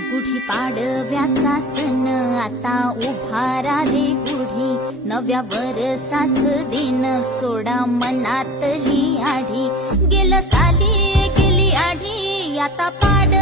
गुढी पाडव्याचा सण आता उभारा रे गुढी, नव्या वर्षाच दिन सोडा मनातली आढी. गेलं साली गेली आढी, आता पाड